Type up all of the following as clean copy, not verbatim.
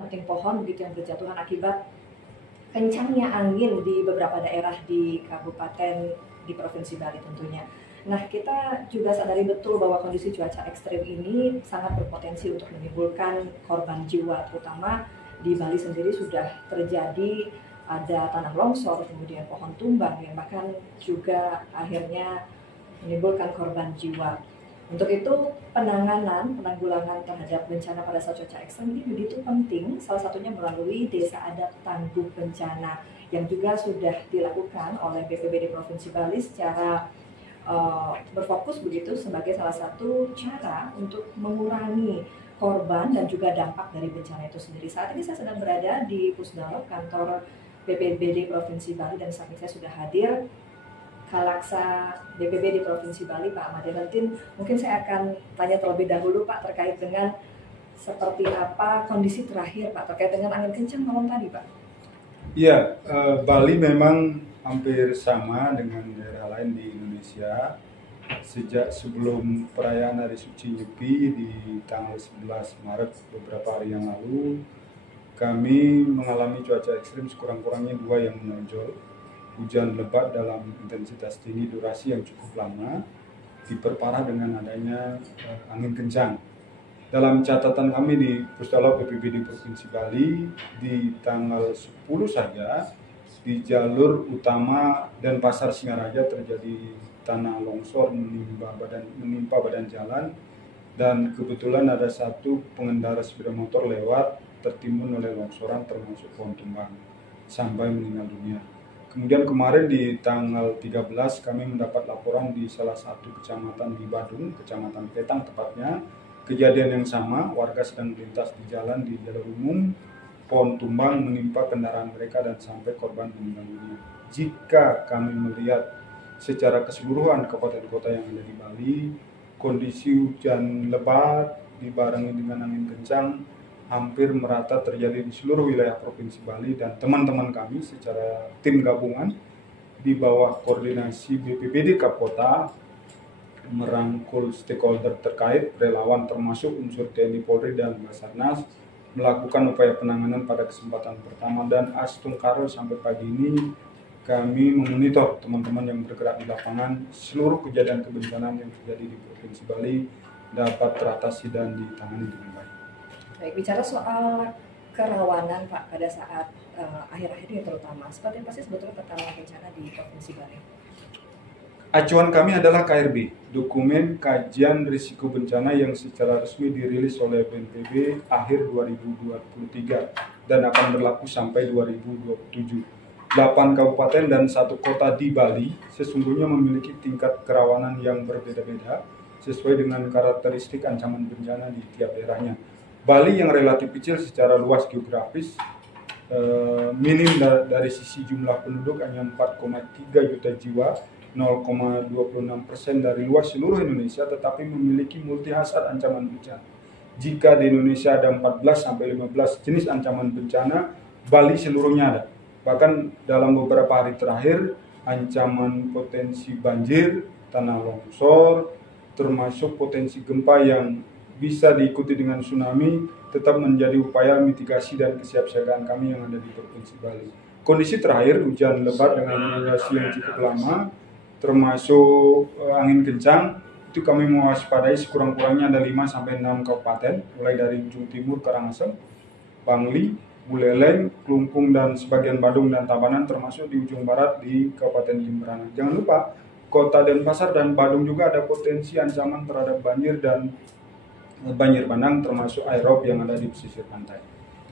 ranting pohon begitu yang berjatuhan akibat kencangnya angin di beberapa daerah di kabupaten di Provinsi Bali tentunya. Nah, kita juga sadari betul bahwa kondisi cuaca ekstrim ini sangat berpotensi untuk menimbulkan korban jiwa, terutama di Bali sendiri sudah terjadi ada tanah longsor, kemudian pohon tumbang yang bahkan juga akhirnya menimbulkan korban jiwa. Untuk itu, penanggulangan terhadap bencana pada saat cuaca ekstrem ini begitu penting, salah satunya melalui Desa Adat Tangguh Bencana yang juga sudah dilakukan oleh BPBD Provinsi Bali secara berfokus begitu sebagai salah satu cara untuk mengurangi korban dan juga dampak dari bencana itu sendiri. Saat ini saya sedang berada di Pusdalop kantor BPBD Provinsi Bali dan saat ini saya sudah hadir Kalaksa BPBD Provinsi Bali, Pak Ahmad Yontin. Mungkin saya akan tanya terlebih dahulu Pak terkait dengan seperti apa kondisi terakhir Pak terkait dengan angin kencang malam tadi Pak. Iya, Bali memang hampir sama dengan daerah lain di Indonesia. Sejak sebelum perayaan Hari Suci Nyepi di tanggal 11 Maret beberapa hari yang lalu, kami mengalami cuaca ekstrim sekurang-kurangnya 2 yang menonjol. Hujan lebat dalam intensitas tinggi durasi yang cukup lama, diperparah dengan adanya angin kencang. Dalam catatan kami di Pusdalop BPBD Provinsi Bali, di tanggal 10 saja, di jalur utama dan Pasar Singaraja terjadi tanah longsor menimpa badan jalan, dan kebetulan ada satu pengendara sepeda motor lewat tertimbun oleh longsoran termasuk pohon tumbang sampai meninggal dunia. Kemudian kemarin di tanggal 13 kami mendapat laporan di salah satu kecamatan di Badung, Kecamatan Petang tepatnya, kejadian yang sama, warga sedang melintas di jalur umum, pohon tumbang menimpa kendaraan mereka dan sampai korban meninggal dunia. Jika kami melihat secara keseluruhan kabupaten kota yang ada di Bali, kondisi hujan lebat dibarengi dengan angin kencang hampir merata terjadi di seluruh wilayah Provinsi Bali, dan teman-teman kami secara tim gabungan di bawah koordinasi BPBD Kapkota merangkul stakeholder terkait, relawan termasuk unsur TNI Polri dan Basarnas melakukan upaya penanganan pada kesempatan pertama, dan astungkaro sampai pagi ini kami memonitor teman-teman yang bergerak di lapangan seluruh kejadian kebencanaan yang terjadi di Provinsi Bali dapat teratasi dan ditangani dengan baik. Baik, bicara soal kerawanan Pak pada saat akhir-akhir ini terutama, seperti apa sih sebetulnya pertama bencana di Provinsi Bali? Acuan kami adalah KRB, Dokumen Kajian Risiko Bencana yang secara resmi dirilis oleh BNPB akhir 2023 dan akan berlaku sampai 2027. 8 kabupaten dan 1 kota di Bali sesungguhnya memiliki tingkat kerawanan yang berbeda-beda sesuai dengan karakteristik ancaman bencana di tiap daerahnya. Bali yang relatif kecil secara luas geografis, minim dari sisi jumlah penduduk hanya 4,3 juta jiwa, 0,26% dari luas seluruh Indonesia, tetapi memiliki multi hazard ancaman bencana. Jika di Indonesia ada 14-15 jenis ancaman bencana, Bali seluruhnya ada. Bahkan dalam beberapa hari terakhir, ancaman potensi banjir, tanah longsor, termasuk potensi gempa yang bisa diikuti dengan tsunami, tetap menjadi upaya mitigasi dan kesiapsiagaan kami yang ada di Provinsi Bali. Kondisi terakhir, hujan lebat dengan durasi yang cukup lama, termasuk angin kencang, itu kami mewaspadai sekurang-kurangnya ada 5-6 kabupaten, mulai dari ujung timur Karangasem, Bangli, Buleleng, Klungkung, dan sebagian Badung dan Tabanan, termasuk di ujung barat di Kabupaten Jemberana. Jangan lupa, Kota Denpasar dan Badung juga ada potensi ancaman terhadap banjir dan banjir bandang termasuk aerob yang ada di pesisir pantai.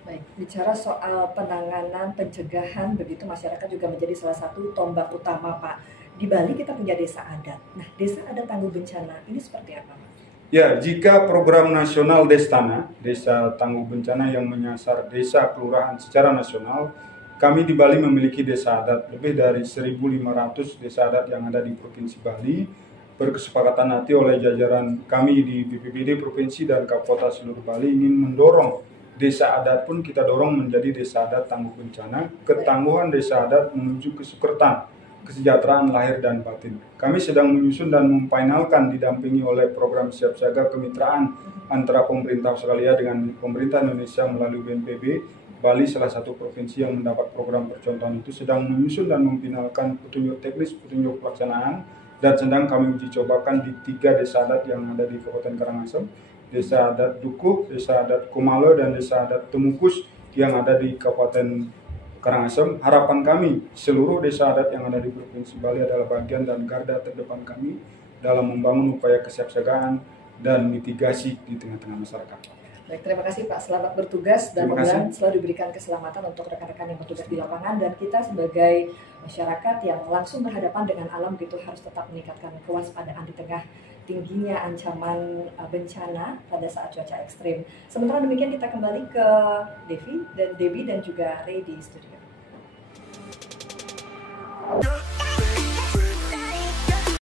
Baik, bicara soal penanganan pencegahan begitu, masyarakat juga menjadi salah satu tombak utama Pak. Di Bali kita punya desa adat. Nah, desa adat tangguh bencana ini seperti apa Pak? Ya, jika program nasional Destana, Desa Tangguh Bencana yang menyasar desa kelurahan secara nasional, kami di Bali memiliki desa adat, lebih dari 1.500 desa adat yang ada di Provinsi Bali. Berkesepakatan hati oleh jajaran kami di BPBD Provinsi dan Kapolta seluruh Bali ingin mendorong desa adat pun kita dorong menjadi desa adat tangguh bencana, ketangguhan desa adat menuju kesukertan, kesejahteraan lahir dan batin. Kami sedang menyusun dan memfinalkan didampingi oleh program siap siaga kemitraan antara pemerintah Australia dengan pemerintah Indonesia melalui BNPB. Bali salah satu provinsi yang mendapat program percontohan itu sedang menyusun dan memfinalkan petunjuk teknis, petunjuk pelaksanaan, dan sedang kami uji cobakan di 3 desa adat yang ada di Kabupaten Karangasem, Desa Adat Dukuh, Desa Adat Kumalo, dan Desa Adat Temukus yang ada di Kabupaten Karangasem. Harapan kami, seluruh desa adat yang ada di Provinsi Bali adalah bagian dan garda terdepan kami dalam membangun upaya kesiapsiagaan dan mitigasi di tengah-tengah masyarakat. Baik, terima kasih Pak. Selamat bertugas dan mudah-mudahan selalu diberikan keselamatan untuk rekan-rekan yang bertugas di lapangan, dan kita sebagai masyarakat yang langsung berhadapan dengan alam gitu harus tetap meningkatkan kewaspadaan di tengah tingginya ancaman bencana pada saat cuaca ekstrim. Sementara demikian kita kembali ke Debbie dan juga Ray di studio.